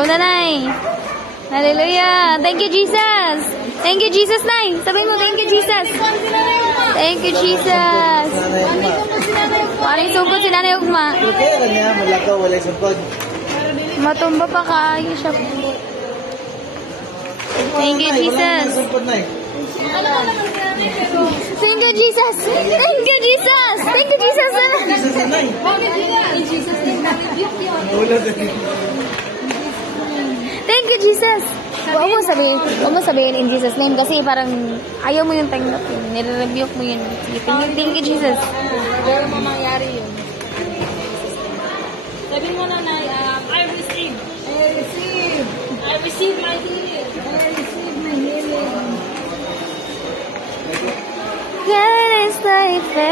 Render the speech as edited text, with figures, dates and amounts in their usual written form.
Go na, Nay. Hallelujah. Thank you, Jesus. Thank you, Jesus, Nay. Sabihin mo, thank you, Jesus. Thank you, Jesus. Waring sungkot si Nanay Ugma. Okay, kanya, malakaw, walay sungkot. Matumba pa kaayo siya. Thank you, Jesus. Thank you, Jesus. Thank you, Jesus. Thank you, Jesus. Thank you, Jesus. Huwag mo sabihin in Jesus' name kasi parang ayaw mo yung tanggapin. Nire-rebuke mo yun. Thank you, Jesus. Pero mamangyari yun. Sabi mo na, I receive. I receive. I receive my healing. I receive my healing. God is thy faith.